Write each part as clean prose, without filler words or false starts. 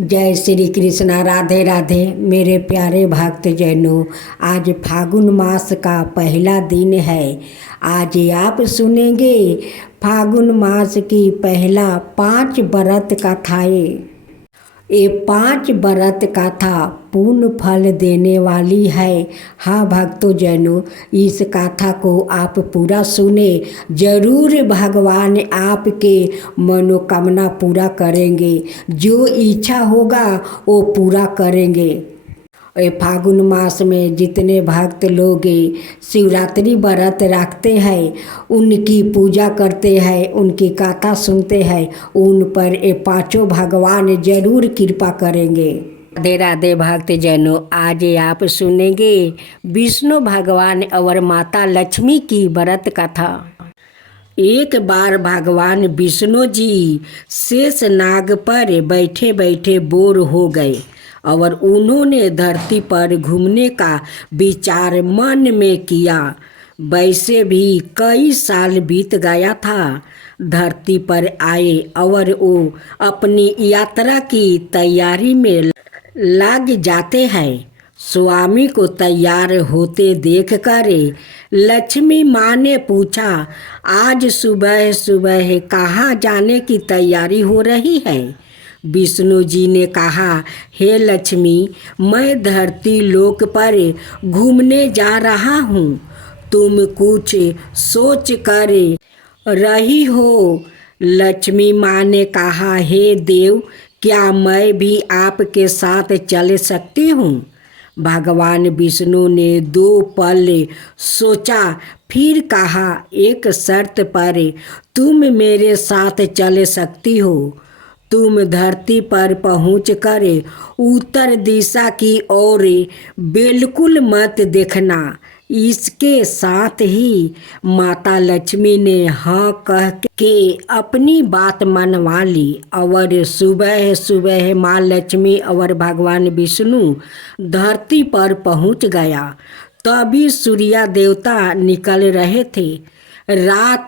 जय श्री कृष्णा। राधे राधे मेरे प्यारे भक्त जनों। आज फागुन मास का पहला दिन है। आज आप सुनेंगे फागुन मास की पहला 5 व्रत कथाएं। ये 5 व्रत कथा पूर्ण फल देने वाली है। हाँ भक्तों जनों, इस कथा को आप पूरा सुने, जरूर भगवान आपके मनोकामना पूरा करेंगे। जो इच्छा होगा वो पूरा करेंगे। ये फागुन मास में जितने भक्त लोग शिवरात्रि व्रत रखते हैं, उनकी पूजा करते हैं, उनकी कथा सुनते हैं, उन पर ये 5 भगवान जरूर कृपा करेंगे। राधे राधे भक्त जनों, आज आप सुनेंगे विष्णु भगवान और माता लक्ष्मी की व्रत कथा। एक बार भगवान विष्णु जी शेष नाग पर बैठे बैठे बोर हो गए और उन्होंने धरती पर घूमने का विचार मन में किया। वैसे भी कई साल बीत गया था। धरती पर आए और वो अपनी यात्रा की तैयारी में लग जाते हैं। स्वामी को तैयार होते देखकर लक्ष्मी माँ ने पूछा, आज सुबह सुबह कहाँ जाने की तैयारी हो रही है? विष्णु जी ने कहा, हे लक्ष्मी, मैं धरती लोक पर घूमने जा रहा हूँ। तुम कुछ सोच कर रही हो? लक्ष्मी माँ ने कहा, हे देव, क्या मैं भी आपके साथ चल सकती हूँ? भगवान विष्णु ने 2 पल सोचा, फिर कहा, एक शर्त पर तुम मेरे साथ चल सकती हो। तुम धरती पर पहुंचकर उत्तर दिशा की ओर बिल्कुल मत देखना। इसके साथ ही माता लक्ष्मी ने हाँ कह के अपनी बात मनवा ली और सुबह सुबह माँ लक्ष्मी और भगवान विष्णु धरती पर पहुंच गया। तभी सूर्य देवता निकल रहे थे। रात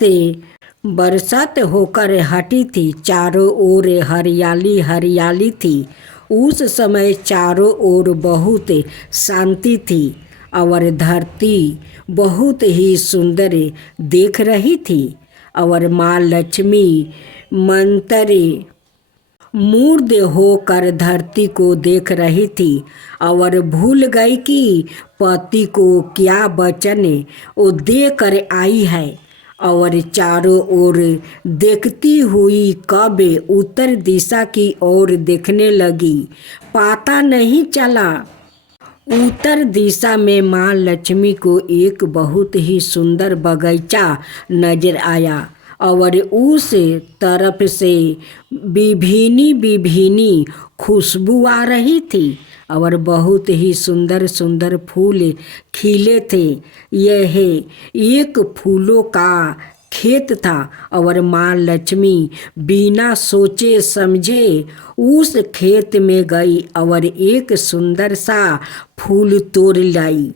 बरसात होकर हटी थी। चारों ओर हरियाली हरियाली थी। उस समय चारों ओर बहुत शांति थी और धरती बहुत ही सुंदर देख रही थी और माँ लक्ष्मी मंत्र मूर्ध होकर धरती को देख रही थी और भूल गई कि पति को क्या वचन वो देकर आई है और चारों ओर देखती हुई कब उत्तर दिशा की ओर देखने लगी, पता नहीं चला। उत्तर दिशा में माँ लक्ष्मी को एक बहुत ही सुंदर बगीचा नजर आया और उस तरफ से विभिन्न विभिन्न खुशबू आ रही थी और बहुत ही सुंदर सुंदर फूल खिले थे। यह एक फूलों का खेत था और माँ लक्ष्मी बिना सोचे समझे उस खेत में गई और एक सुंदर सा फूल तोड़ लाई।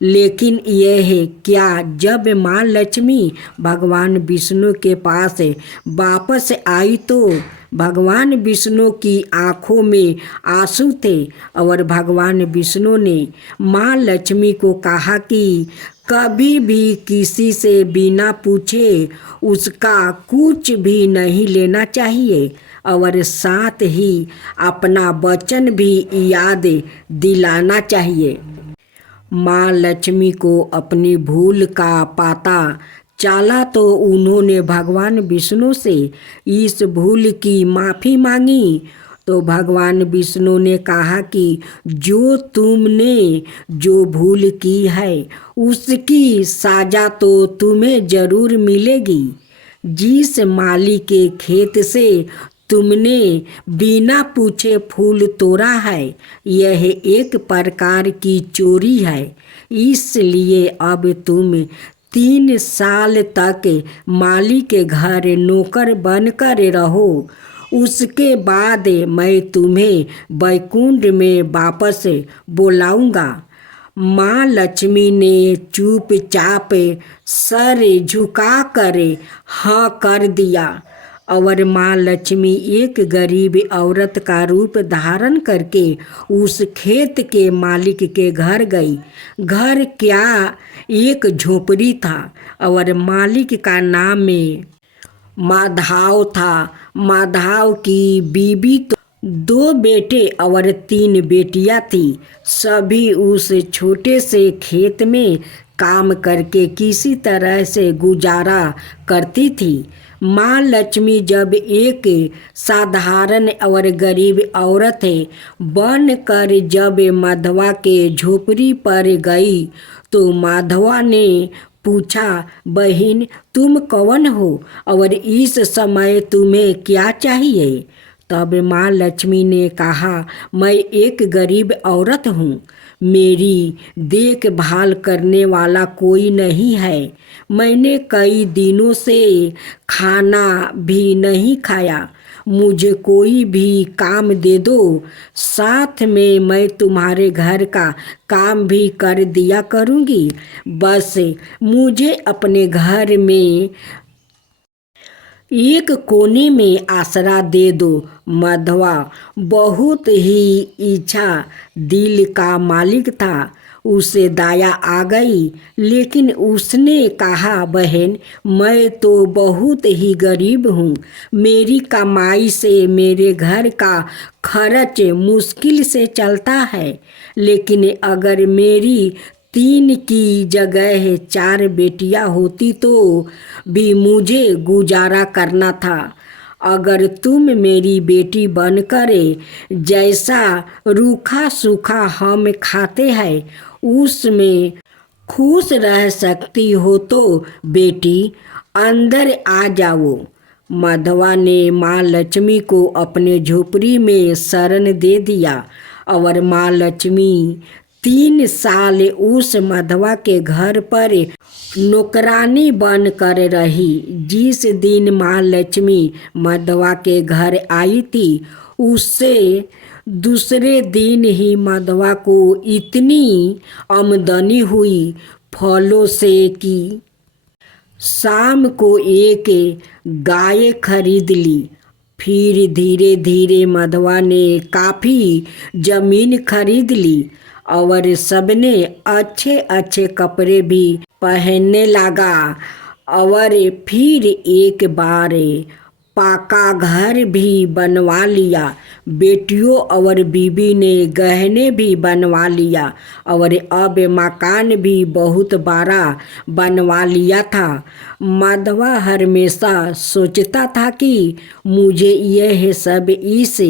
लेकिन यह क्या, जब माँ लक्ष्मी भगवान विष्णु के पास वापस आई तो भगवान विष्णु की आँखों में आंसू थे और भगवान विष्णु ने माँ लक्ष्मी को कहा कि कभी भी किसी से बिना पूछे उसका कुछ भी नहीं लेना चाहिए और साथ ही अपना वचन भी याद दिलाना चाहिए। माँ लक्ष्मी को अपनी भूल का पता चला तो उन्होंने भगवान विष्णु से इस भूल की माफ़ी मांगी। तो भगवान विष्णु ने कहा कि जो तुमने जो भूल की है उसकी सजा तो तुम्हें जरूर मिलेगी। जिस माली के खेत से तुमने बिना पूछे फूल तोड़ा है, यह एक प्रकार की चोरी है। इसलिए अब तुम 3 साल तक माली के घर नौकर बनकर रहो। उसके बाद मैं तुम्हें वैकुंठ में वापस बुलाऊंगा। माँ लक्ष्मी ने चुपचाप सर झुकाकर हाँ कर दिया और माँ लक्ष्मी एक गरीब औरत का रूप धारण करके उस खेत के मालिक के घर गई। घर क्या, एक झोपड़ी था और मालिक का नाम माधव था। माधव की बीबी तो 2 बेटे और 3 बेटियां थी। सभी उस छोटे से खेत में काम करके किसी तरह से गुजारा करती थी। माँ लक्ष्मी जब एक साधारण और गरीब औरत बनकर जब माधवा के झोपड़ी पर गई तो माधवा ने पूछा, बहन तुम कौन हो और इस समय तुम्हें क्या चाहिए? तब माँ लक्ष्मी ने कहा, मैं एक गरीब औरत हूँ, मेरी देखभाल करने वाला कोई नहीं है। मैंने कई दिनों से खाना भी नहीं खाया, मुझे कोई भी काम दे दो, साथ में मैं तुम्हारे घर का काम भी कर दिया करूँगी। बस मुझे अपने घर में एक कोने में आसरा दे दो। माधवा बहुत ही इच्छा दिल का मालिक था, उसे दया आ गई, लेकिन उसने कहा, बहन मैं तो बहुत ही गरीब हूँ, मेरी कमाई से मेरे घर का खर्च मुश्किल से चलता है, लेकिन अगर मेरी 3 की जगह 4 बेटियां होती तो भी मुझे गुजारा करना था। अगर तुम मेरी बेटी बनकर जैसा रूखा सूखा हम खाते हैं उसमें खुश रह सकती हो तो बेटी अंदर आ जाओ। माधवा ने माँ लक्ष्मी को अपने झोपड़ी में शरण दे दिया और माँ लक्ष्मी 3 साल उस माधवा के घर पर नौकरानी बनकर रही। जिस दिन माँ लक्ष्मी माधवा के घर आई थी उससे दूसरे दिन ही माधवा को इतनी आमदनी हुई फलों से कि शाम को एक गाय खरीद ली। फिर धीरे धीरे माधवा ने काफ़ी ज़मीन खरीद ली और सबने अच्छे अच्छे कपड़े भी पहनने लगा और फिर एक बार पक्का घर भी बनवा लिया। बेटियों और बीबी ने गहने भी बनवा लिया और अब मकान भी बहुत बड़ा बनवा लिया था। माधवा हमेशा सोचता था कि मुझे यह सब इस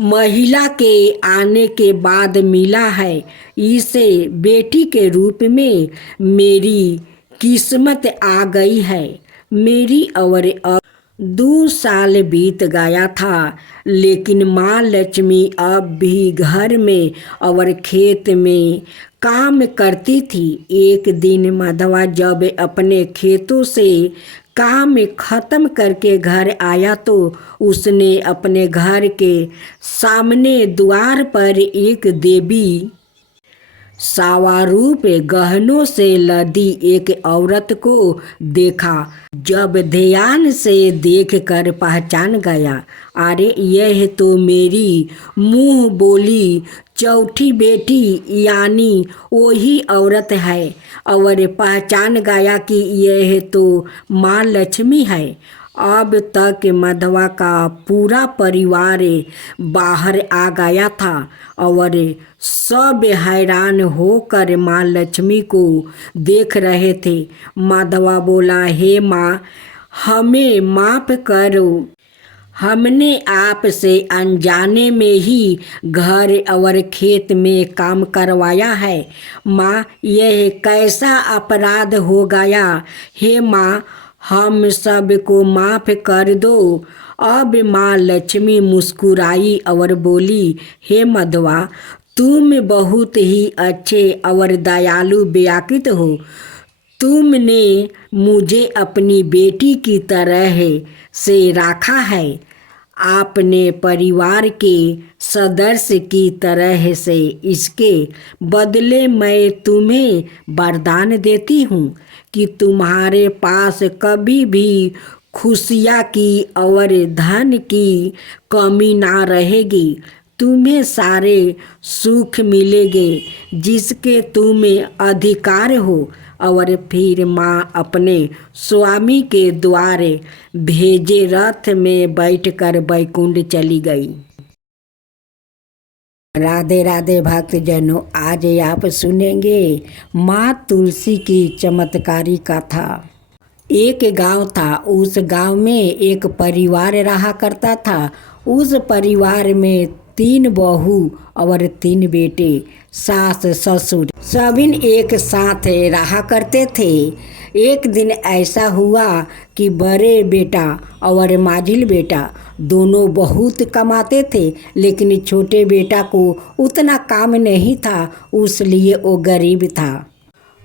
महिला के आने के बाद मिला है, इसे बेटी के रूप में मेरी किस्मत आ गई है। मेरी और अब 2 साल बीत गया था, लेकिन माँ लक्ष्मी अब भी घर में और खेत में काम करती थी। एक दिन माधवा जब अपने खेतों से काम खत्म करके घर आया तो उसने अपने घर के सामने द्वार पर एक देवी सावारूप गहनों से लदी एक औरत को देखा। जब ध्यान से देखकर पहचान गया, अरे यह तो मेरी मुँह बोली चौथी बेटी यानी वही औरत है, और पहचान गया कि यह तो माँ लक्ष्मी है। अब तक माधवा का पूरा परिवार बाहर आ गया था और सब हैरान होकर माँ लक्ष्मी को देख रहे थे। माधवा बोला, हे माँ, हमें माफ़ करो, हमने आपसे अनजाने में ही घर और खेत में काम करवाया है। माँ, यह कैसा अपराध हो गया? हे माँ, हम सब को माफ़ कर दो। अब माँ लक्ष्मी मुस्कुराई और बोली, हे माधवा, तुम बहुत ही अच्छे और दयालु व्यक्ति हो। तुमने मुझे अपनी बेटी की तरह से रखा है। आपने परिवार के सदस्य की तरह से, इसके बदले मैं तुम्हें वरदान देती हूँ कि तुम्हारे पास कभी भी खुशियाँ की और धन की कमी ना रहेगी। तुम्हें सारे सुख मिलेंगे जिसके तुम्हें अधिकार हो। और फिर माँ अपने स्वामी के द्वारे भेजे रथ में बैठकर बैकुंठ चली गई। राधे राधे भक्तजनों, आज आप सुनेंगे माँ तुलसी की चमत्कारी कथा। एक गांव था। उस गांव में एक परिवार रहा करता था। उस परिवार में 3 बहू और 3 बेटे, सास ससुर सभी एक साथ रहा करते थे। एक दिन ऐसा हुआ कि बड़े बेटा और माझिल बेटा दोनों बहुत कमाते थे, लेकिन छोटे बेटा को उतना काम नहीं था, इसलिए वो गरीब था।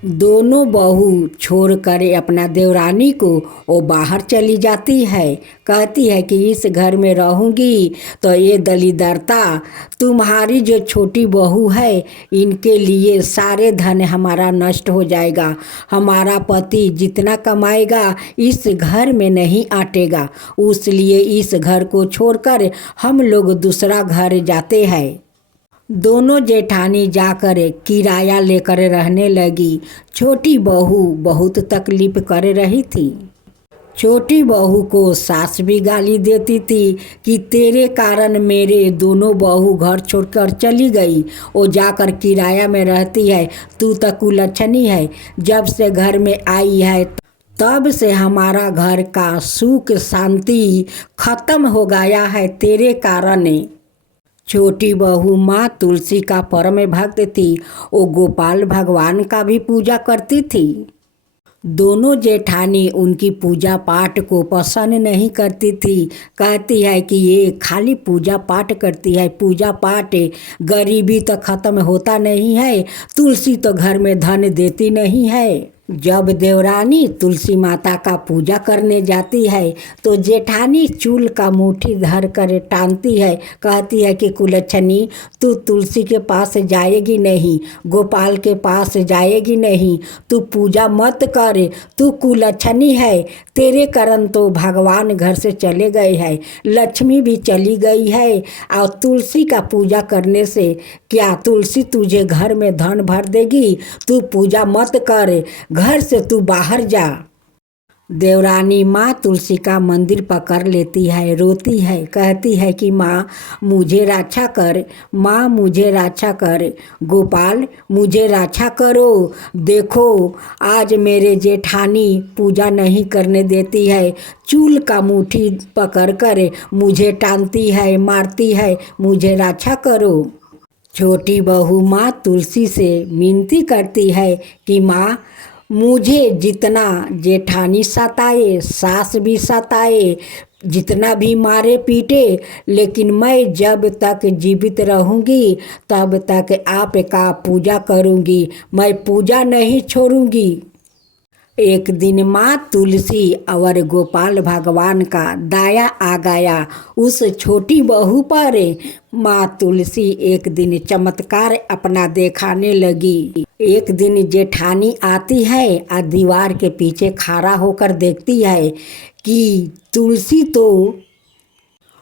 दोनों बहू छोड़कर अपना देवरानी को वो बाहर चली जाती है। कहती है कि इस घर में रहूँगी तो ये दलिदरता, तुम्हारी जो छोटी बहू है इनके लिए सारे धन हमारा नष्ट हो जाएगा। हमारा पति जितना कमाएगा इस घर में नहीं आटेगा, इसलिए इस घर को छोड़कर हम लोग दूसरा घर जाते हैं। दोनों जेठानी जाकर किराया लेकर रहने लगी। छोटी बहू बहुत तकलीफ कर रही थी। छोटी बहू को सास भी गाली देती थी कि तेरे कारण मेरे दोनों बहू घर छोड़कर चली गई। वो जाकर किराया में रहती है, तू तो कुलच्छनी है। जब से घर में आई है तब से हमारा घर का सुख शांति खत्म हो गया है तेरे कारण। छोटी बहू माँ तुलसी का परम भक्त थी। वो गोपाल भगवान का भी पूजा करती थी। दोनों जेठानी उनकी पूजा पाठ को पसंद नहीं करती थी। कहती है कि ये खाली पूजा पाठ करती है, पूजा पाठ, गरीबी तो ख़त्म होता नहीं है, तुलसी तो घर में धन देती नहीं है। जब देवरानी तुलसी माता का पूजा करने जाती है तो जेठानी चूल का मुट्ठी धर कर टानती है। कहती है कि कुलच्छनी, तू तुलसी के पास जाएगी नहीं, गोपाल के पास जाएगी नहीं, तू पूजा मत कर, तू कुलच्छनी है। तेरे कारण तो भगवान घर से चले गए हैं, लक्ष्मी भी चली गई है। और तुलसी का पूजा करने से क्या तुलसी तुझे घर में धन भर देगी? तू पूजा मत कर, घर से तू बाहर जा। देवरानी माँ तुलसी का मंदिर पकड़ लेती है, रोती है, कहती है कि माँ मुझे रक्षा कर, माँ मुझे रक्षा कर, गोपाल मुझे रक्षा करो। देखो आज मेरे जेठानी पूजा नहीं करने देती है, चूल का मुट्ठी पकड़ कर मुझे टानती है, मारती है, मुझे रक्षा करो। छोटी बहू माँ तुलसी से विनती करती है कि माँ मुझे जितना जेठानी सताए, सास भी सताए, जितना भी मारे पीटे, लेकिन मैं जब तक जीवित रहूँगी तब तक आपका पूजा करूँगी, मैं पूजा नहीं छोड़ूँगी। एक दिन माँ तुलसी और गोपाल भगवान का दया आ गया उस छोटी बहू पर। माँ तुलसी एक दिन चमत्कार अपना दिखाने लगी। एक दिन जेठानी आती है और दीवार के पीछे खड़ा होकर देखती है कि तुलसी तो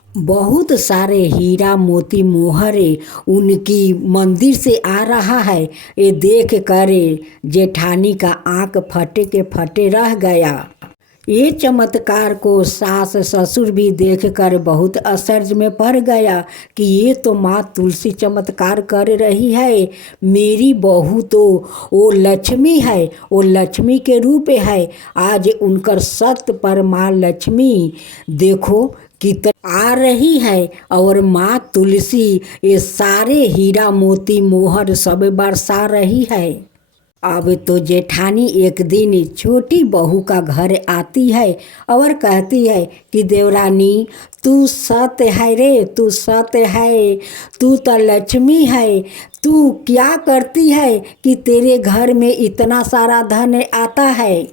बहुत सारे हीरा मोती मोहरे उनकी मंदिर से आ रहा है। ये देख कर जेठानी का आँख फटे के फटे रह गया। ये चमत्कार को सास ससुर भी देखकर बहुत आश्चर्य में पड़ गया कि ये तो माँ तुलसी चमत्कार कर रही है, मेरी बहू तो वो लक्ष्मी है, वो लक्ष्मी के रूप है। आज उनकर सत्य पर माँ लक्ष्मी देखो कितना आ रही है और माँ तुलसी ये सारे हीरा मोती मोहर सब बरसा रही है। अब तो जेठानी एक दिन छोटी बहू का घर आती है और कहती है कि देवरानी तू सत्य है रे, तू सत्य है, तू तो लक्ष्मी है, तू क्या करती है कि तेरे घर में इतना सारा धन आता है?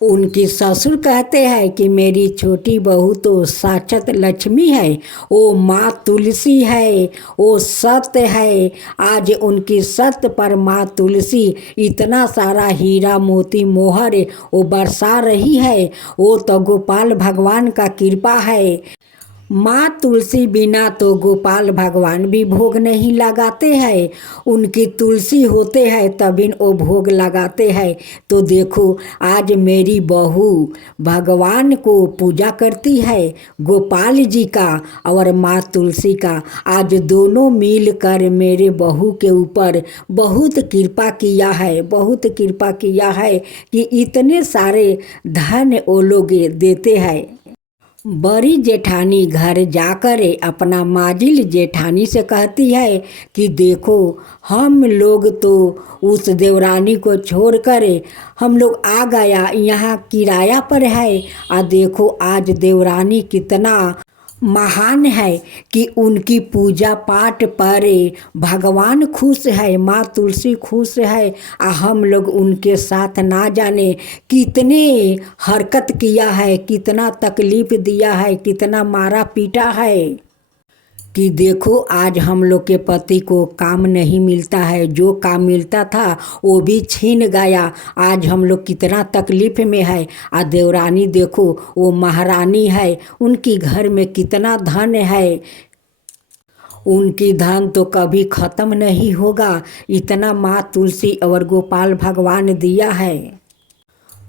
उनकी ससुर कहते हैं कि मेरी छोटी बहू तो साक्षात लक्ष्मी है, वो माँ तुलसी है, वो सत्य है। आज उनकी सत्य पर माँ तुलसी इतना सारा हीरा मोती मोहर वो बरसा रही है। वो तो गोपाल भगवान का कृपा है। माँ तुलसी बिना तो गोपाल भगवान भी भोग नहीं लगाते हैं। उनकी तुलसी होते हैं तभी वो भोग लगाते हैं। तो देखो आज मेरी बहू भगवान को पूजा करती है, गोपाल जी का और माँ तुलसी का। आज दोनों मिलकर मेरे बहू के ऊपर बहुत कृपा किया है, बहुत कृपा किया है कि इतने सारे धन वो लोग देते हैं। बड़ी जेठानी घर जाकर अपना माजिल जेठानी से कहती है कि देखो हम लोग तो उस देवरानी को छोड़कर हम लोग आ गया, यहाँ किराया पर है। और देखो आज देवरानी कितना महान है कि उनकी पूजा पाठ पर भगवान खुश है, माँ तुलसी खुश है। हम लोग उनके साथ ना जाने कितने हरकत किया है, कितना तकलीफ दिया है, कितना मारा पीटा है कि देखो आज हम लोग के पति को काम नहीं मिलता है, जो काम मिलता था वो भी छीन गया। आज हम लोग कितना तकलीफ में है। आ देवरानी देखो वो महारानी है, उनकी घर में कितना धन है, उनकी धन तो कभी ख़त्म नहीं होगा। इतना माँ तुलसी और गोपाल भगवान दिया है।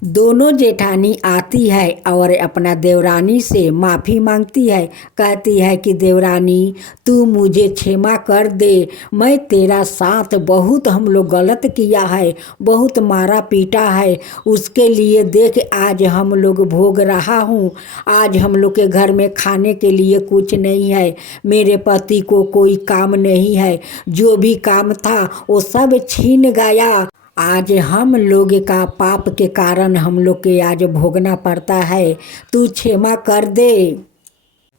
दोनों जेठानी आती है और अपना देवरानी से माफ़ी मांगती है। कहती है कि देवरानी तू मुझे क्षमा कर दे, मैं तेरा साथ बहुत हम लोग गलत किया है, बहुत मारा पीटा है, उसके लिए देख आज हम लोग भोग रहा हूँ। आज हम लोग के घर में खाने के लिए कुछ नहीं है, मेरे पति को कोई काम नहीं है, जो भी काम था वो सब छीन गया। आज हम लोग का पाप के कारण हम लोग के आज भोगना पड़ता है, तू क्षमा कर दे।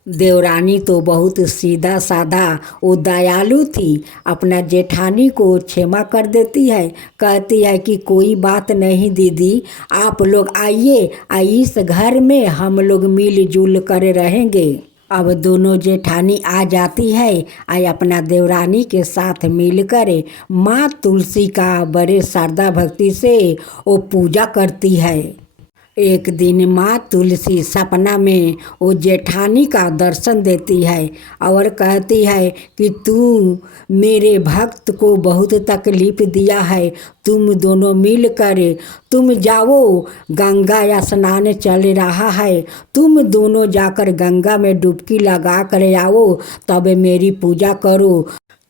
देवरानी तो बहुत सीधा साधा वो दयालु थी, अपना जेठानी को क्षमा कर देती है। कहती है कि कोई बात नहीं दीदी, आप लोग आइए, इस घर में हम लोग मिलजुल कर रहेंगे। अब दोनों जेठानी आ जाती है, अपना देवरानी के साथ मिलकर माँ तुलसी का बड़े श्रद्धा भक्ति से वो पूजा करती है। एक दिन माँ तुलसी सपना में वो जेठानी का दर्शन देती है और कहती है कि तू मेरे भक्त को बहुत तकलीफ दिया है, तुम दोनों मिलकर तुम जाओ, गंगा स्नान चल रहा है, तुम दोनों जाकर गंगा में डुबकी लगा कर आओ, तब मेरी पूजा करो,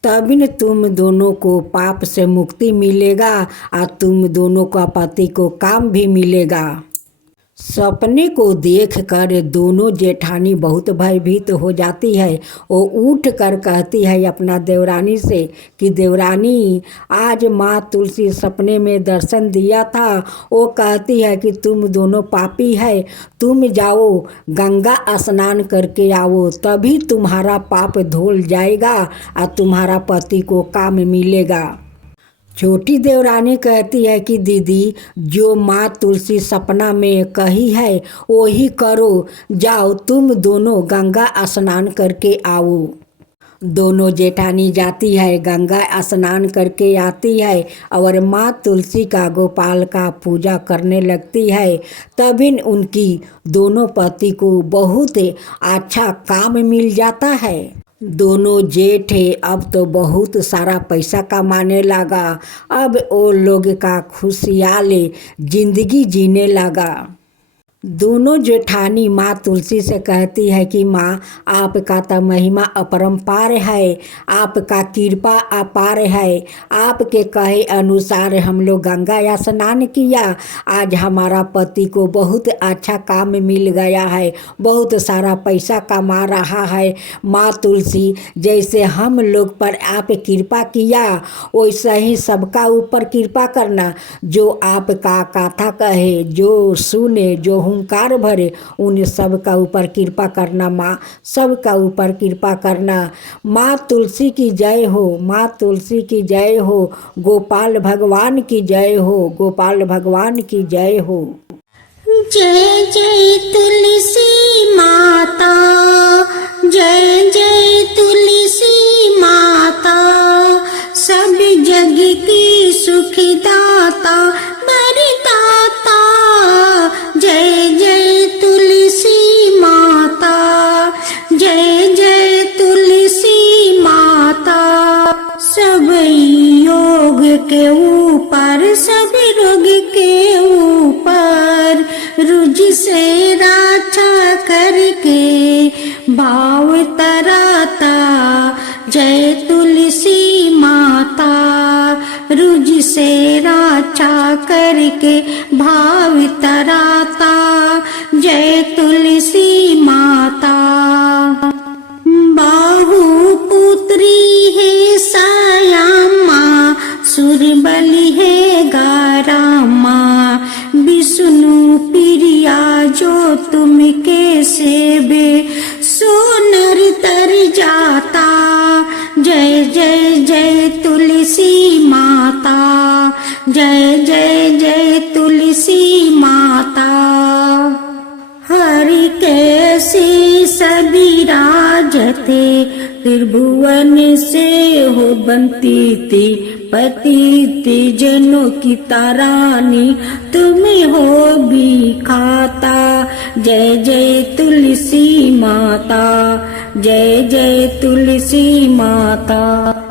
तभी न तुम दोनों को पाप से मुक्ति मिलेगा और तुम दोनों का पति को काम भी मिलेगा। सपने को देखकर दोनों जेठानी बहुत भयभीत हो जाती है। वो उठ कर कहती है अपना देवरानी से कि देवरानी आज माँ तुलसी सपने में दर्शन दिया था, वो कहती है कि तुम दोनों पापी है, तुम जाओ गंगा स्नान करके आओ, तभी तुम्हारा पाप धुल जाएगा और तुम्हारा पति को काम मिलेगा। छोटी देवरानी कहती है कि दीदी जो माँ तुलसी सपना में कही है वही करो, जाओ तुम दोनों गंगा स्नान करके आओ। दोनों जेठानी जाती है, गंगा स्नान करके आती है और माँ तुलसी का गोपाल का पूजा करने लगती है। तभी उनकी दोनों पति को बहुत अच्छा काम मिल जाता है। दोनों जेठ अब तो बहुत सारा पैसा कमाने लगा, अब वो लोग का खुशहाल जिंदगी जीने लगा। दोनों जेठानी माँ तुलसी से कहती है कि माँ आपका तो महिमा अपरंपार है, आपका कृपा अपार है, आपके कहे अनुसार हम लोग गंगा स्नान किया, आज हमारा पति को बहुत अच्छा काम मिल गया है, बहुत सारा पैसा कमा रहा है। माँ तुलसी जैसे हम लोग पर आप कृपा किया वैसे ही सबका ऊपर कृपा करना, जो आपका कथा कहे, जो सुने, जो हुंकार भरे, उन सब का ऊपर कृपा करना माँ, सब का ऊपर कृपा करना। माँ तुलसी की जय हो, माँ तुलसी की जय हो, गोपाल भगवान की जय हो, गोपाल भगवान की जय हो। जय जय तुलसी माता, जय जय तुलसी माता, सब जग की सुखदाता वरदाता। जय जय तुलसी माता, जय जय तुलसी माता। सब योग के ऊपर, सब रोग के ऊपर, रुझ से रक्षा करके भाव तराता। जय तुलसी माता, रुझ से रक्षा करके भाव तराता। जय तुलसी माता। बाहु पुत्री है सयामा, सुरबली है गारामा, विष्णु प्रिया जो तुम के सेवे सोनर तर जाता। जय जय जय तुलसी माता, जय जय जय तुलसी माता। हरि कैसे सभी राजते, त्रिभुवन से हो बनती थी पति जनों की तारानी, तुम्हें हो भी खाता। जय जय तुलसी माता, जय जय तुलसी माता।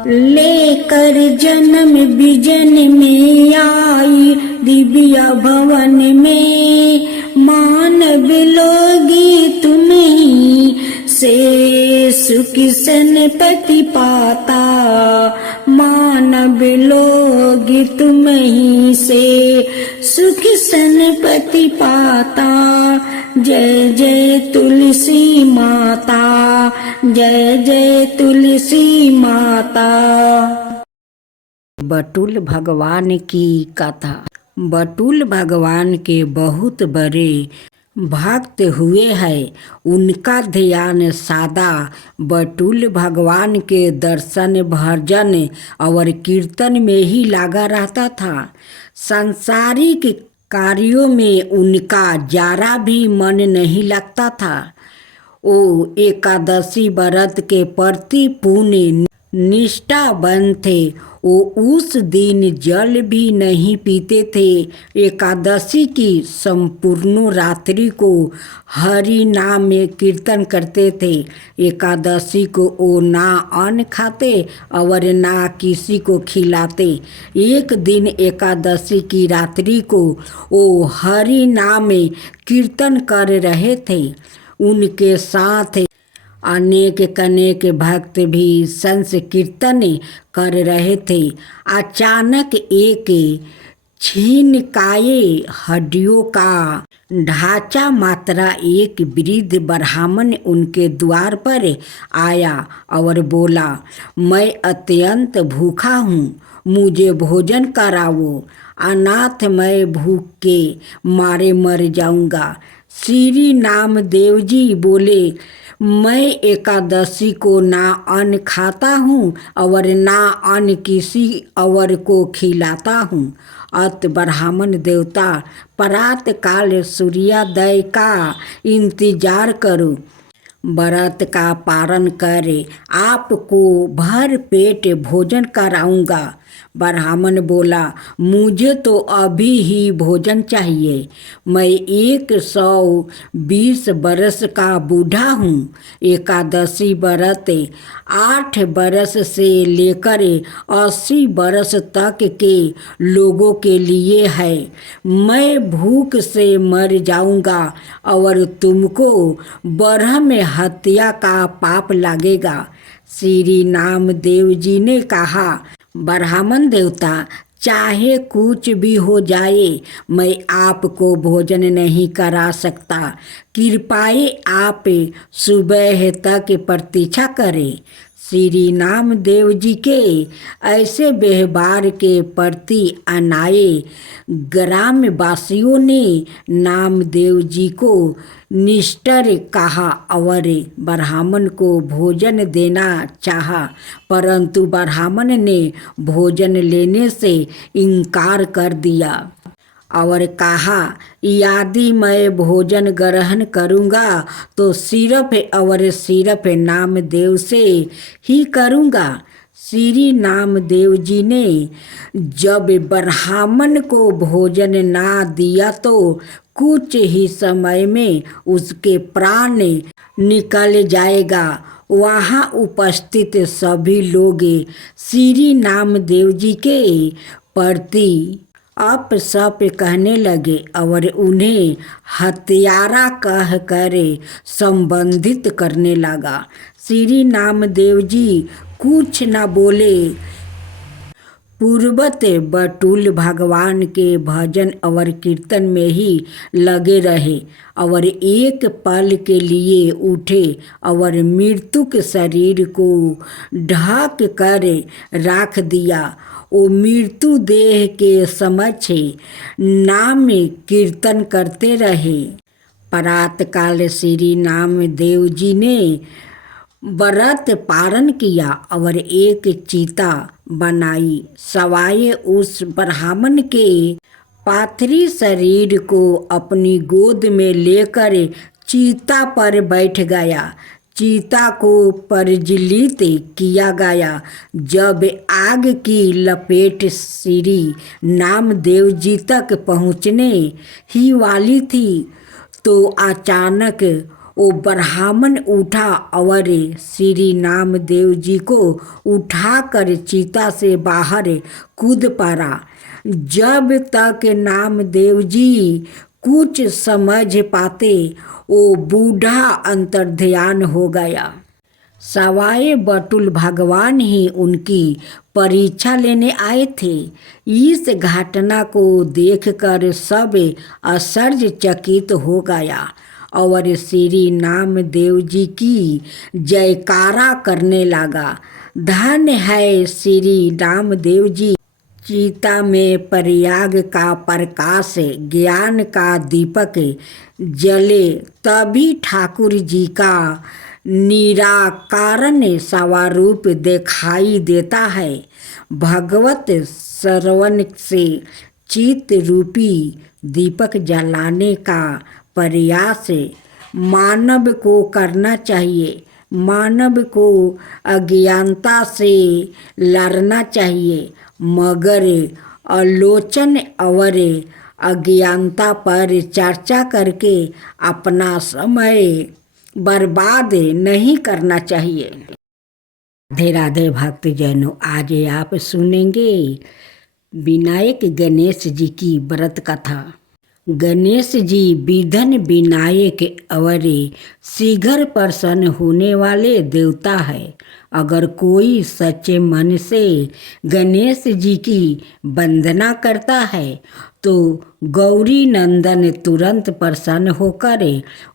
लेकर जन्म बिजन में आई दिव्या भवन में, मानव लोगी तुम्हीं से सुख सनपति पाता। मानव लोग तुम्हीं से सुख सनपति पाता। जय जय तुलसी माता, जय जय तुलसी माता। बटुल भगवान की कथा। बटुल भगवान के बहुत बड़े भक्त हुए हैं। उनका ध्यान सादा बटुल भगवान के दर्शन, भजन और कीर्तन में ही लगा रहता था। सांसारिक कार्यों में उनका जरा भी मन नहीं लगता था। वो एकादशी व्रत के प्रति पूर्ण निष्ठावान थे। वो उस दिन जल भी नहीं पीते थे। एकादशी की संपूर्ण रात्रि को हरि नाम में कीर्तन करते थे। एकादशी को वो ना अन्न खाते और ना किसी को खिलाते। एक दिन एकादशी की रात्रि को वो हरि नाम में कीर्तन कर रहे थे। उनके साथ अनेक भक्त भी संकीर्तन कर रहे थे। अचानक एक छीनकाए हड्डियों का ढांचा मात्रा एक वृद्ध ब्राह्मण उनके द्वार पर आया और बोला, मैं अत्यंत भूखा हूँ, मुझे भोजन कराओ, अनाथ मैं भूख के मारे मर जाऊंगा। श्री नामदेव जी बोले, मैं एकादशी को ना अन्न खाता हूँ और ना अन्न किसी और को खिलाता हूँ। अत ब्राह्मण देवता प्रातः काल सूर्योदय का इंतजार करो, व्रत का पारण करे, आपको भर पेट भोजन कराऊंगा। ब्राह्मण बोला, मुझे तो अभी ही भोजन चाहिए, मैं 120 बरस का बूढ़ा हूँ। एकादशी व्रत 8 बरस से लेकर 80 बरस तक के लोगों के लिए है। मैं भूख से मर जाऊंगा और तुमको ब्रह्म हत्या का पाप लगेगा। श्री नामदेव जी ने कहा, ब्राह्मण देवता, चाहे कुछ भी हो जाए, मैं आपको भोजन नहीं करा सकता। कृपया आप सुबह तक प्रतीक्षा करें। श्री नामदेव जी के ऐसे व्यवहार के प्रति अनाए ग्रामवासियों ने नामदेव जी को निष्ठुर कहा और ब्राह्मण को भोजन देना चाहा, परंतु ब्राह्मण ने भोजन लेने से इनकार कर दिया। और कहा, यदि मैं भोजन ग्रहण करूँगा तो सिर्फ और सिर्फ नामदेव से ही करूँगा। श्री नामदेव जी ने जब ब्राह्मण को भोजन ना दिया तो कुछ ही समय में उसके प्राण निकल जाएगा। वहाँ उपस्थित सभी लोग श्री नामदेव जी के प्रति अप सप कहने लगे और उन्हें हत्यारा कह कर संबंधित करने लगा। श्री नामदेव जी कुछ न बोले, पूर्वत बटुल भगवान के भजन और कीर्तन में ही लगे रहे और एक पल के लिए उठे और मृतक शरीर को ढक कर रख दिया। वो मृत्यु देह के समक्ष नाम कीर्तन करते रहे। प्रातःकाल श्री नामदेव जी ने व्रत पारण किया और एक चीता बनाई। सवाए उस ब्राह्मण के पाथरी शरीर को अपनी गोद में लेकर चीता पर बैठ गया। चीता को प्रज्वलित किया गया। जब आग की लपेट श्री नामदेव जी तक पहुँचने ही वाली थी तो अचानक वो ब्राह्मण उठा और श्री नामदेव जी को उठाकर चीता से बाहर कूद पड़ा। जब तक नामदेव जी कुछ समझ पाते वो बूढ़ा अंतर्ध्यान हो गया। सवाए बटुल भगवान ही उनकी परीक्षा लेने आए थे। इस घटना को देखकर सब आश्चर्यचकित हो गया और श्री नामदेव जी की जयकारा करने लगा। धन्य है श्री नामदेव जी। चीता में प्रयाग का प्रकाश ज्ञान का दीपक जले तभी ठाकुर जी का निराकरण स्वरूप दिखाई देता है। भगवत श्रवण से चित्त रूपी दीपक जलाने का प्रयास मानव को करना चाहिए। मानव को अज्ञानता से लड़ना चाहिए, मगर आलोचन और अज्ञानता पर चर्चा करके अपना समय बर्बाद नहीं करना चाहिए। राधे राधे भक्तजनों, आज आप सुनेंगे विनायक गणेश जी की व्रत कथा। गणेश जी विघ्न विनायक और शीघ्र प्रसन्न होने वाले देवता है। अगर कोई सच्चे मन से गणेश जी की वंदना करता है तो गौरी नंदन तुरंत प्रसन्न होकर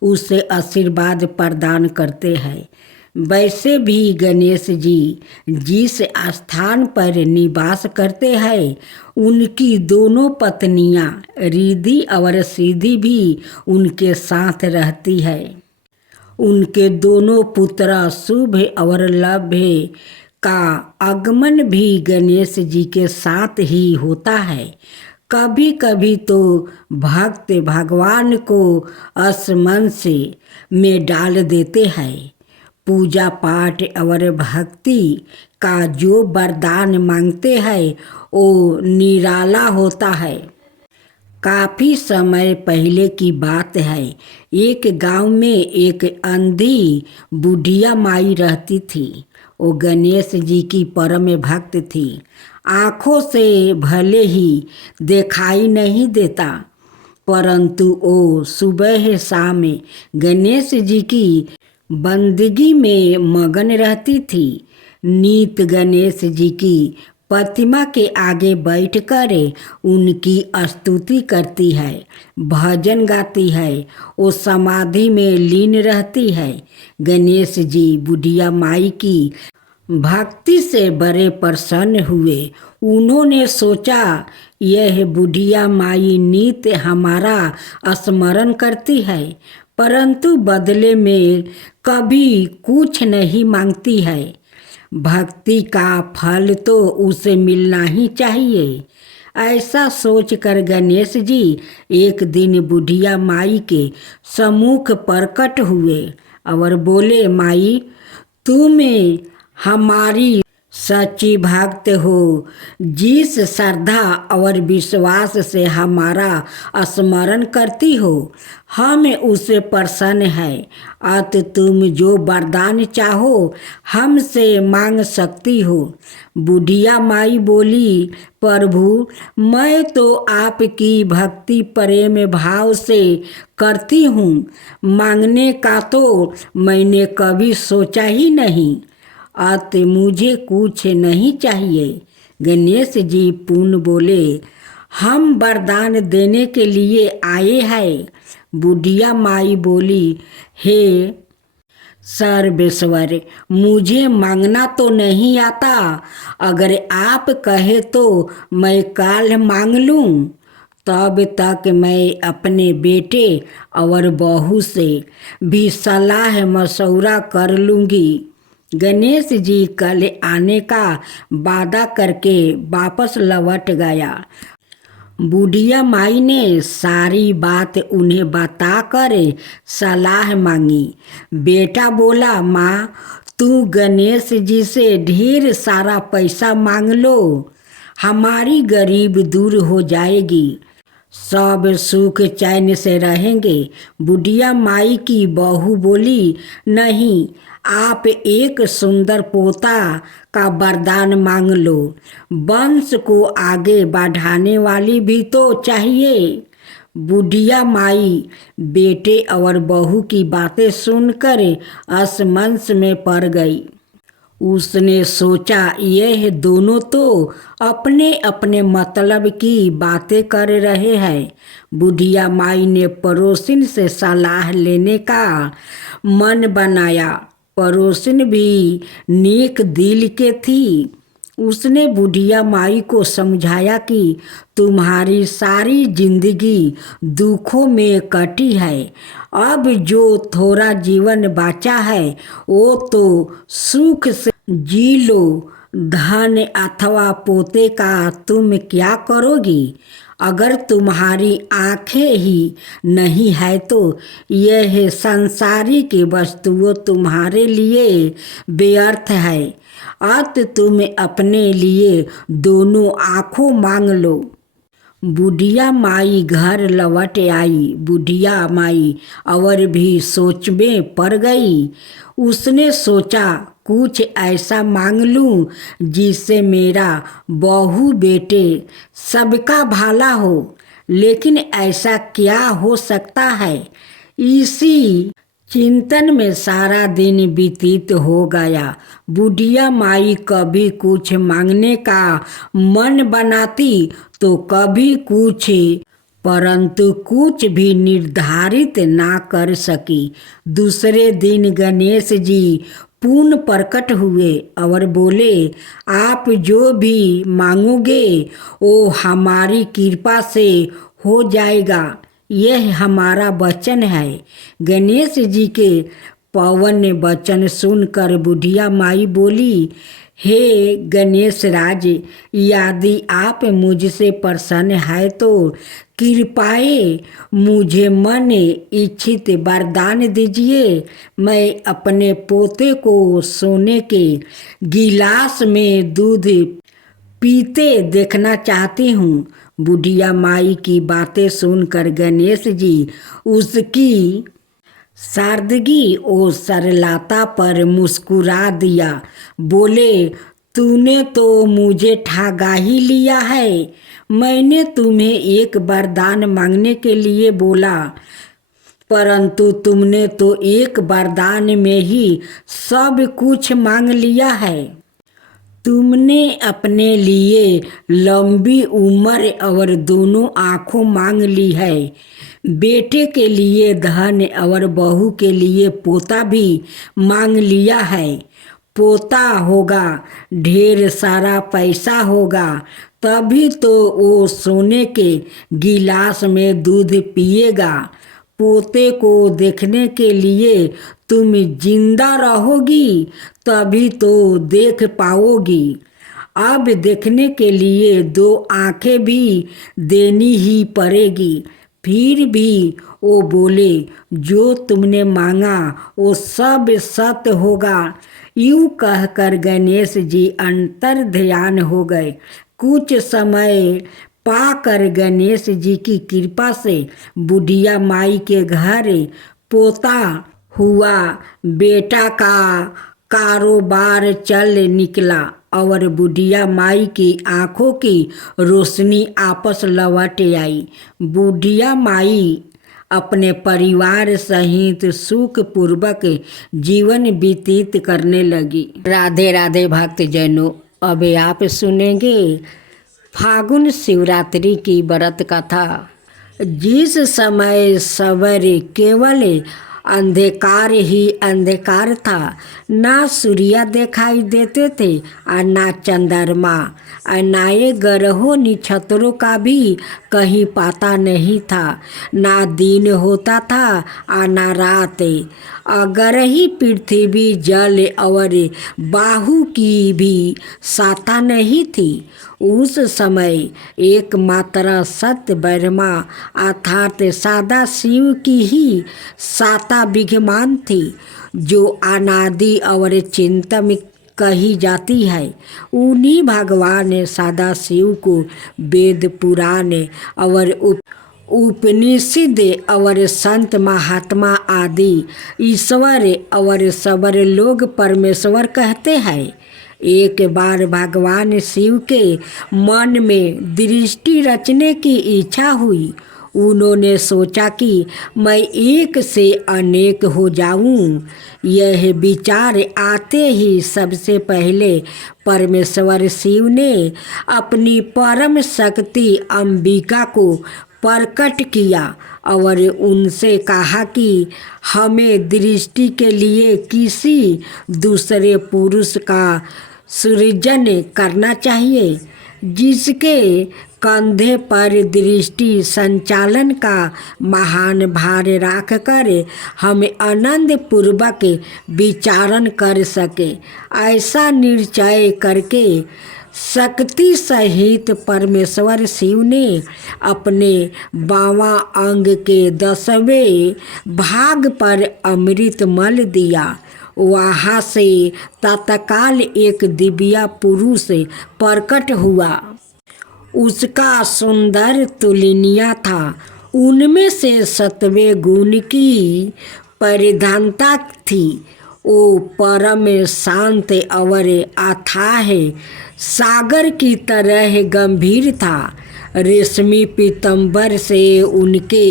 उसे आशीर्वाद प्रदान करते हैं। वैसे भी गणेश जी जिस स्थान पर निवास करते हैं उनकी दोनों पत्नियां रिद्धि और सिद्धि भी उनके साथ रहती है। उनके दोनों पुत्र शुभ और लभ्य का आगमन भी गणेश जी के साथ ही होता है। कभी कभी तो भक्त भगवान को असमंस में डाल देते हैं। पूजा पाठ और भक्ति का जो वरदान मांगते हैं वो निराला होता है। काफ़ी समय पहले की बात है। एक गांव में एक अंधी बुढ़िया माई रहती थी। वो गणेश जी की परम भक्त थी। आँखों से भले ही दिखाई नहीं देता, परंतु वो सुबह शाम गणेश जी की बंदगी में मगन रहती थी। नित गणेश जी की प्रतिमा के आगे बैठकर उनकी स्तुति करती है, भजन गाती है, वो समाधि में लीन रहती है। गणेश जी बुढ़िया माई की भक्ति से बड़े प्रसन्न हुए। उन्होंने सोचा यह बुढ़िया माई नित हमारा स्मरण करती है, परंतु बदले में कभी कुछ नहीं मांगती है। भक्ति का फल तो उसे मिलना ही चाहिए। ऐसा सोचकर गणेश जी एक दिन बुढ़िया माई के सम्मुख प्रकट हुए और बोले, माई तुम हमारी सच्ची भक्त हो। जिस श्रद्धा और विश्वास से हमारा स्मरण करती हो हम उससे प्रसन्न है। अत तुम जो वरदान चाहो हमसे मांग सकती हो। बुढ़िया माई बोली, प्रभु मैं तो आपकी भक्ति प्रेम भाव से करती हूँ, मांगने का तो मैंने कभी सोचा ही नहीं। अत मुझे कुछ नहीं चाहिए। गणेश जी पुनः बोले, हम वरदान देने के लिए आए हैं। बुढ़िया माई बोली, हे सर्वेश्वर मुझे मांगना तो नहीं आता, अगर आप कहे तो मैं काल मांग लूँ। तब तक मैं अपने बेटे और बहू से भी सलाह मशवरा कर लूँगी। गणेश जी कल आने का वादा करके वापस लौट गया। बुढ़िया माई ने सारी बात उन्हें बताकर सलाह मांगी। बेटा बोला, माँ तू गणेश जी से ढेर सारा पैसा मांग लो, हमारी गरीब दूर हो जाएगी, सब सुख चैन से रहेंगे। बुढ़िया माई की बहू बोली, नहीं आप एक सुंदर पोता का वरदान मांग लो, वंश को आगे बढ़ाने वाली भी तो चाहिए। बुढ़िया माई बेटे और बहू की बातें सुनकर असमंस में पड़ गई। उसने सोचा यह दोनों तो अपने अपने मतलब की बातें कर रहे हैं। बुढ़िया माई ने पड़ोसिन से सलाह लेने का मन बनाया। पड़ोसिन भी नेक दिल के थी। उसने बुढ़िया माई को समझाया कि तुम्हारी सारी जिंदगी दुखों में कटी है, अब जो थोड़ा जीवन बचा है वो तो सुख से जी लो। धन अथवा पोते का तुम क्या करोगी? अगर तुम्हारी आंखें ही नहीं है तो यह संसारिक वस्तुओं तुम्हारे लिए व्यर्थ है। अत तुम अपने लिए दोनों आँखों मांग लो। बुढ़िया माई घर लौट आई। बुढ़िया माई और भी सोच में पड़ गई। उसने सोचा कुछ ऐसा मांग लूं जिससे मेरा बहू बेटे सबका भला हो। लेकिन ऐसा क्या हो सकता है? इसी चिंतन में सारा दिन व्यतीत हो गया। बुढ़िया माई कभी कुछ मांगने का मन बनाती तो कभी कुछ, परंतु कुछ भी निर्धारित ना कर सकी। दूसरे दिन गणेश जी पुनः प्रकट हुए और बोले, आप जो भी मांगोगे वो हमारी कृपा से हो जाएगा, यह हमारा वचन है। गणेश जी के पवन वचन सुनकर बुढ़िया माई बोली, हे गणेश राज, यदि आप मुझसे प्रसन्न है तो कृपाए मुझे मन इच्छित वरदान दीजिए। मैं अपने पोते को सोने के गिलास में दूध पीते देखना चाहती हूँ। बुढ़िया माई की बातें सुनकर गणेश जी उसकी सादगी और सरलता पर मुस्कुरा दिया। बोले, तूने तो मुझे ठगा ही लिया है। मैंने तुम्हें एक वरदान मांगने के लिए बोला, परंतु तुमने तो एक वरदान में ही सब कुछ मांग लिया है। तुमने अपने लिए लंबी उम्र और दोनों आँखों मांग ली है। बेटे के लिए धन और बहू के लिए पोता भी मांग लिया है। पोता होगा, ढेर सारा पैसा होगा, तभी तो वो सोने के गिलास में दूध पिएगा। पोते को देखने के लिए तुम जिंदा रहोगी, तभी तो देख पाओगी। अब देखने के लिए 2 आंखें भी देनी ही पड़ेगी। फिर भी वो बोले, जो तुमने मांगा वो सब सत्य होगा। यूं कहकर गणेश जी अंतर ध्यान हो गए। कुछ समय पाकर गणेश जी की कृपा से बुढ़िया माई के घर पोता हुआ बेटा का कारोबार चल निकला और बुढ़िया माई की आंखों की रोशनी आपस लौट आई। बुढ़िया माई अपने परिवार सहित सुखपूर्वक जीवन व्यतीत करने लगी। राधे राधे भक्तजनों, अब आप सुनेंगे फागुन शिवरात्रि की व्रत कथा। जिस समय सवेरे केवल अंधकार ही अंधकार था, ना सूर्य दिखाई देते थे और ना चंद्रमा, और ना ये ग्रहों नक्षत्रों का भी कहीं पता नहीं था। ना दिन होता था और ना रात। अगर ही पृथ्वी जल और बाहु की भी साता नहीं थी। उस समय एकमात्र सत्य ब्रह्मा अर्थात सादा शिव की ही साता विद्यमान थी, जो अनादि और चिंतन कही जाती है। उन्हीं भगवान सदा शिव को वेद पुराण और उपनिषद और संत महात्मा आदि ईश्वर और सबर लोग परमेश्वर कहते हैं। एक बार भगवान शिव के मन में दृष्टि रचने की इच्छा हुई। उन्होंने सोचा कि मैं एक से अनेक हो जाऊं। यह विचार आते ही सबसे पहले परमेश्वर शिव ने अपनी परम शक्ति अंबिका को प्रकट किया और उनसे कहा कि हमें दृष्टि के लिए किसी दूसरे पुरुष का सृजन करना चाहिए, जिसके कंधे पर दृष्टि संचालन का महान भार रखकर हम आनंद पूर्वक विचारण कर सके। ऐसा निश्चय करके शक्ति सहित परमेश्वर शिव ने अपने बावां अंग के 10वें भाग पर अमृत मल दिया। वहाँ से तत्काल एक दिव्य पुरुष प्रकट हुआ। उसका सुंदर तुलनिया था। उनमें से 7वें गुण की परिधानता थी। वो परम शांत और अथाह सागर की तरह गंभीर था। रेशमी पीतंबर से उनके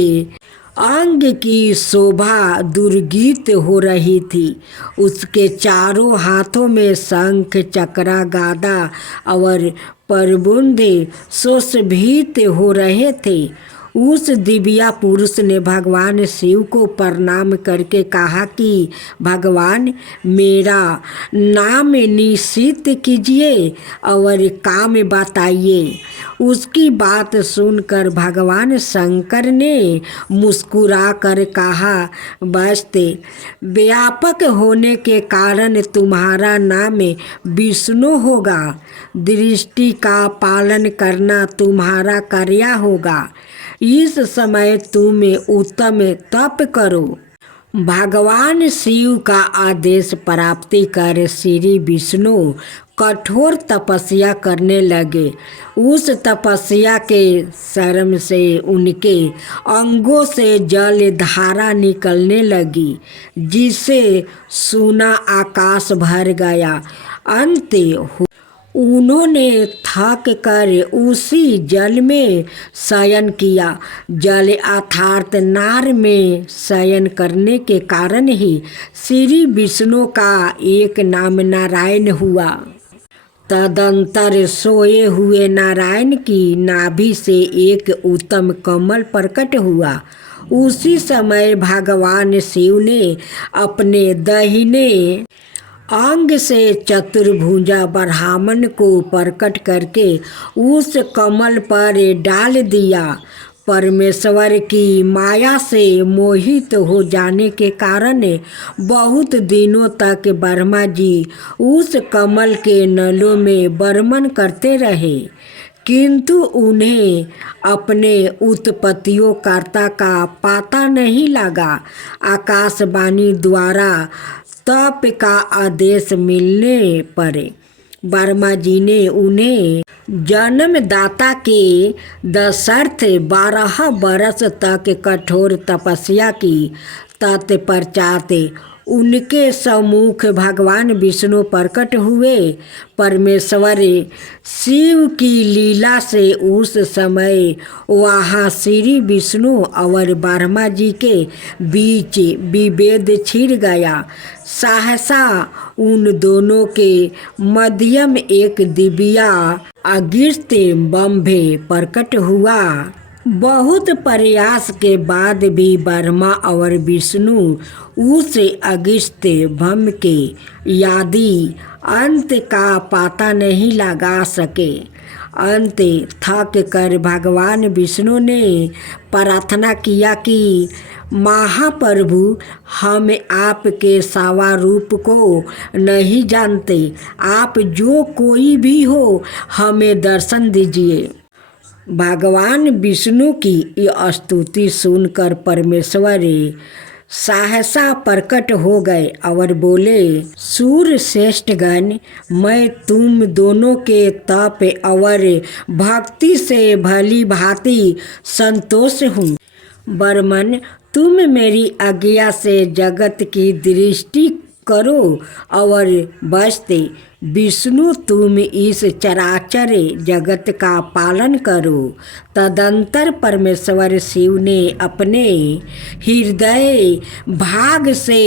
अंग की शोभा दुर्गीत हो रही थी। उसके चारों हाथों में शंख चक्र गादा और प्रबुंध सुशोभित हो रहे थे। उस दिव्या पुरुष ने भगवान शिव को प्रणाम करके कहा कि भगवान, मेरा नाम निश्चित कीजिए और काम बताइए। उसकी बात सुनकर भगवान शंकर ने मुस्कुरा कर कहा, बस्ते व्यापक होने के कारण तुम्हारा नाम विष्णु होगा। दृष्टि का पालन करना तुम्हारा कार्य होगा। इस समय तुम उत्तम तप करो। भगवान शिव का आदेश प्राप्ति कर श्री विष्णु कठोर तपस्या करने लगे। उस तपस्या के श्रम से उनके अंगों से जल धारा निकलने लगी, जिससे सूना आकाश भर गया। अंत उन्होंने थक कर उसी जल में शयन किया। जल अर्थात नार में शयन करने के कारण ही श्री विष्णु का एक नाम नारायण हुआ। तदंतर सोए हुए नारायण की नाभि से एक उत्तम कमल प्रकट हुआ। उसी समय भगवान शिव ने अपने दाहिने अंग से चतुर्भुजा ब्राह्मण को प्रकट करके उस कमल पर डाल दिया। परमेश्वर की माया से मोहित हो जाने के कारण बहुत दिनों तक ब्रह्मा जी उस कमल के नलों में बर्मन करते रहे, किंतु उन्हें अपने उत्पत्तियों कर्ता का पता नहीं लगा। आकाशवाणी द्वारा तप का आदेश मिलने पर ब्रह्मा जी ने उन्हें जन्मदाता के दशरथ 12 बरस तक कठोर तपस्या की। तत्पश्चात उनके सम्मुख भगवान विष्णु प्रकट हुए। परमेश्वर शिव की लीला से उस समय वहाँ श्री विष्णु और ब्रह्मा जी के बीच विभेद छिड़ गया। सहसा उन दोनों के मध्यम एक दिव्या अगस्त्य ब्रह्म प्रकट हुआ। बहुत प्रयास के बाद भी ब्रह्मा और विष्णु उस अगस्त्य ब्रह्म के यादि अंत का पता नहीं लगा सके। अंत थक कर भगवान विष्णु ने प्रार्थना किया कि महाप्रभु, हम आपके सावा रूप को नहीं जानते, आप जो कोई भी हो हमें दर्शन दीजिए। भगवान विष्णु की यह स्तुति सुनकर परमेश्वर सहसा प्रकट हो गए और बोले, सूर्य श्रेष्ठगण, मैं तुम दोनों के तप और भक्ति से भली भांति संतोष हूँ। ब्रह्मन, तुम मेरी आज्ञा से जगत की दृष्टि करो और बसते विष्णु तुम इस चराचर जगत का पालन करो। तदंतर परमेश्वर शिव ने अपने हृदय भाग से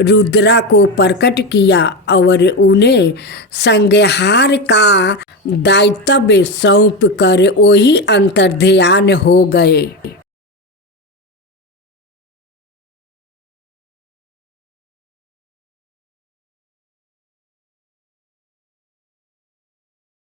रुद्रा को प्रकट किया और उन्हें संहार का दायित्व सौंप कर वही अंतर्ध्यान हो गए।